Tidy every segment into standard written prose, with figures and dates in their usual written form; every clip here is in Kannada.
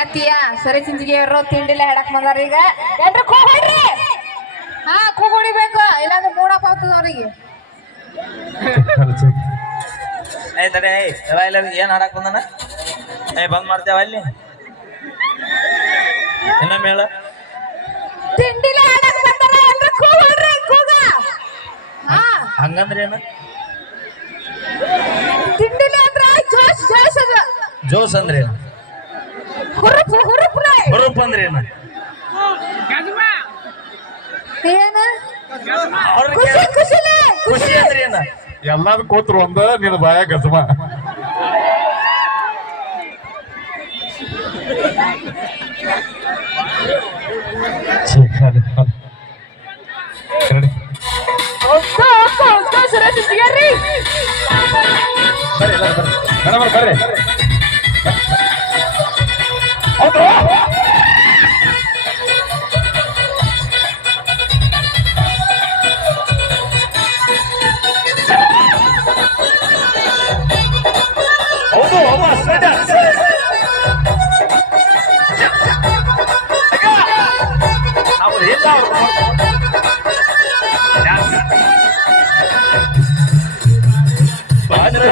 ಆತಿಯ ಸರಿ ಸಿಂಜಿಗೆಯವರು ತಿಂಡಿಲ್ಲ ಹೇಳಕ್ ಬಂದಾರ ಈಗ ಎಲ್ರು ಕೂಗೊಡ್ರಿ. ಹಾ ಕೂಗೊಡಿಬೇಕು ಇಲ್ಲಾಂದ್ರೆ ಮೂಡಪ್ಪ ಆಗ್ತದ ಅವ್ರಿಗೆ. ತಡೆ ಎಲ್ಲ ಏನ್ ಹಾಡಕ್ ಬಂದನ ಬಂದ್ ಮಾಡ್ತೇವ ಅಲ್ಲಿ ಇನ್ನೊಮ್ಮೆ ಹೇಳ. ತಿಂಡಿಲ್ಲ ಹೇಳಕ್ ಬಂದಾರ ಎಲ್ರು ಕೂಗೊಡ್ರಿ ಕೂಗ. ಹಾ ಹಂಗಂದ್ರೆ ಏನು? ತಿಂಡಿಲ್ಲ ಅಂದ್ರ ಜೋಶ್ ಜೋಶ್ ಅದು. ಜೋಶ್ ಅಂದ್ರೆ ಏನು? ಹುರುಪ್ ಹುರುಪ್ ಹುರುಪ್ ಅಂದ್ರೆ ಏನು? ಏನ ಖುಷಿ ಖುಷಿಲೇ ಖುಷಿ ಅಂದ್ರೆ ಏನು? ಎಲ್ಲಾರು ಕೂತ್ರು ಒಂದ ನಿನ್ನ ಬಾಯ ಗಜಮ.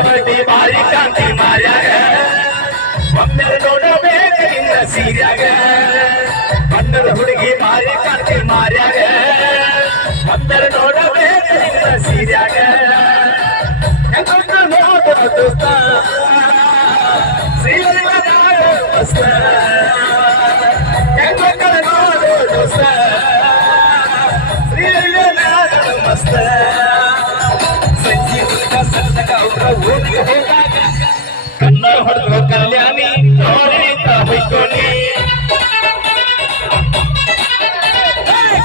ಬರ್ರಿ ಬಾರಿ ಕಾಂತಿ ಮಾರ್ಯಾಗ ಒಮ್ಮೆ ನೋಡಬೇಕು ನಿನ್ನ ಸೀರ್ಯಾಗ. ಬಣ್ಣದ ಹುಡುಗಿ ಬಾರಿ ಕಾಂತಿ ಮಾರ್ಯಾಗ ಒಮ್ಮೆ ನೋಡಬೇಕು ನಿನ್ನ ಸೀರ್ಯಾಗ. ದೋಸ್ತ ಸೀರಿಯ ಮಸ್ತ ಹೆಂಗಕ್ಕಳ ನೋಡು ದೋಸ್ತ ಸೀರಿಯ ಮಸ್ತ. ಕಣ್ಣ ಹೊಡೆದ್ರು ಕಲ್ಯಾಣಿ ನೋಡಿ ಹೊಯ್ಕೋನಿ.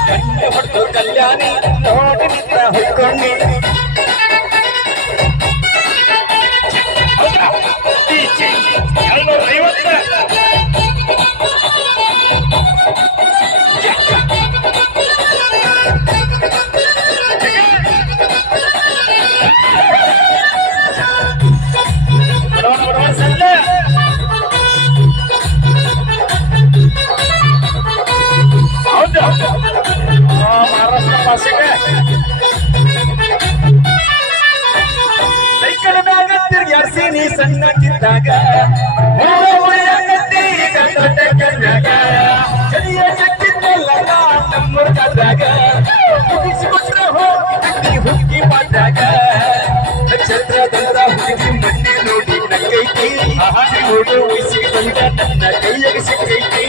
ಕಣ್ಣ ಹೊಡೆದ್ರು ಕಲ್ಯಾಣಿ ನೋಡಿ ಹೊಯ್ಕೋನಿ. ಮಹಾರಾಷ್ಟ್ರ ಭಾಷೆಗೆ ಸೈಕಲ್ದಾಗ ತಿರ್ಗಾಡ್ಸಿ ನೀ ಸಣ್ಣಕ್ಕಿದ್ದಾಗ ಕಣ್ಣಾಗ ಚಳಿಯ ಚಕ್ಕಿದ್ದಲ್ಲ ನಮ್ಮೂರ ಕಾದಾಗ ಮುಗಿಸಿಕೊಟ್ರೆ ಹೋಗಿ ಹುಡುಗಿ ಪಾಟ್ಯಾಗ. ನಕ್ಷತ್ರದಂತ ಹುಡುಗಿ ಮಣ್ಣೆ ನೋಡಿ ನಕ್ಕೈತಿ ನೋಡು ವಯಸ್ಸಿಗೆ ಬಂದ ನನ್ನ ಕೈಯಾಗ ಸಿಕ್ಕೈತಿ.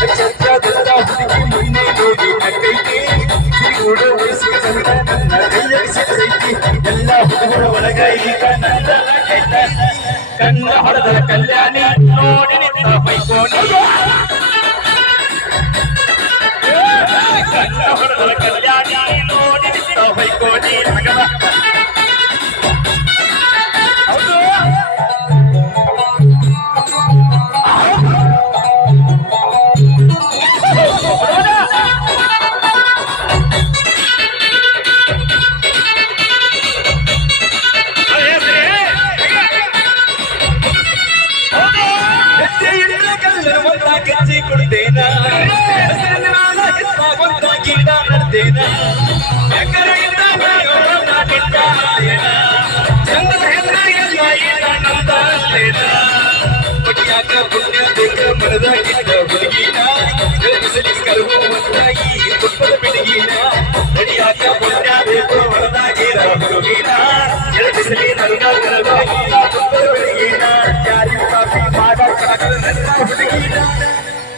ನಕ್ಷತ್ರದಂತ ಹುಡುಗಿ ಮಣ್ಣೆ ನೋಡಿ ನಕ್ಕೈತಿ ನೋಡು ವಯಸ್ಸಿಗೆ ಬಂದ ನನ್ನ ಕೈಯಾಗ ಸಿಕ್ಕೈತಿ. ಎಲ್ಲ ಹುಡುಗರ ಒಳಗ ಈಗ ನನ್ನ ಕಣ್ಣ ಹೊಡೆದ ಕಲ್ಯಾಣಿ ನೋಡಿ ನಿಂತ ಬೈಕೋಣಿ. ಕಣ್ಣ ಹೊಡೆದ ಕಲ್ಯಾಣಿ ನೋಡಿ ನಿಂತ ಬೈಕೋಣಿ. ಗೆಜ್ಜಿ ಕೊಡ್ತೇನ ಗಿಡ ನಡ್ತೇನ ಚಂದದ ಪಟಿಯಾಕ ಪುಣ್ಯ ಬೇಕ ಮನದಾಗಿದ್ದ ಹುಡುಗಿನ ಕರುವುದಾಗಿ ತುಪ್ಪದ ಬಿಡುಗಿನ. ಪಟಿಯಾಕ ಪುಣ್ಯ ಬೇಕು ಮನದಾಗಿರ ಹುಡುಗಿನ ಎಳಬಿಸಲಿ ನನ್ನ ಕರವಾಗಿಲ್ಲ ತುಪ್ಪದ ಬಿಡುಗಿನ. ಯಾರಿ ಕಾಫಿ ಮಾಡ ನನ್ನ ಹುಡುಗಿನ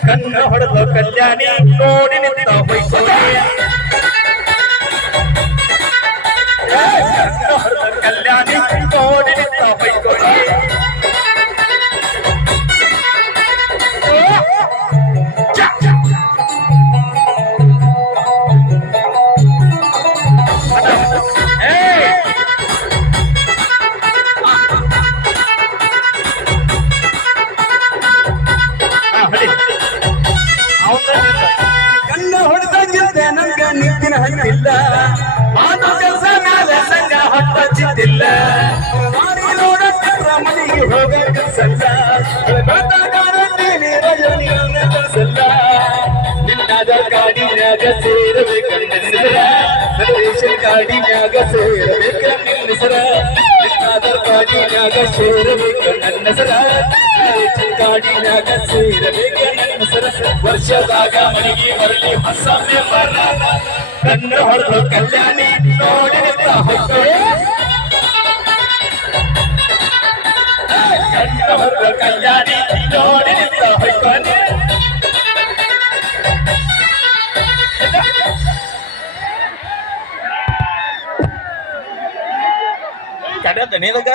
ಕಣ್ಣ ಹೊಡೆದ ಕಲ್ಯಾಣಿ ನೋಡಿ ನಿಂತ ಬೈಕೋಣಿ. ಕಣ್ಣ ಹೊಡೆದ ಕಲ್ಯಾಣಿ ನೋಡಿ ನಿಂತ ಬೈಕೋಣಿ. ಕಣ್ಣ ಹೊಡೆದಂಗಿದ್ದೆ ನಮ್ಗ ನಿಂತಿನ ಹಂಗಿಲ್ಲ ಮಾತು ಕೆಲಸ ಮೇಲೆ ಸಂಗ ಹತ್ತಿಲ್ಲ. ಮನೆಗೆ ಹೋಗ ಕೆಲಸ ರಜನಿ ಮನಸ್ಸಲ್ಲ ನಿನ್ನಾದ ಕಾಡಿನ್ಯಾಗ ಸೇರಬೇಕ ನೆನಸರ ರೇಷನ್ ಕಾಡಿನ್ಯಾಗ ಸೇರಬೇಕ ನಿನ್ನಸರ ನಿನ್ನಾದ ಕಾಡಿನ್ಯಾಗ ಸೇರಬೇಕ ನನ್ನಸರ ರೇಷನ್ ಕಾಡಿನ್ಯಾಗ ಸೇರಬೇಕ ನನ್ನಸರ ವರ್ಷದಾಗ ಮನೆಗೆ ಬರಲಿ ಹೊಸ ಬರ ನನ್ನ ಹೊರತು ಕಲ್ಯಾಣಿ ನೋಡಿದ ಹೊಸ ಕಲ್ಯಾಣಿ ನೋಡಿದ ಹೊಯ್ಕೊನೆ ಕಡೆ ದಣಿದಾಗ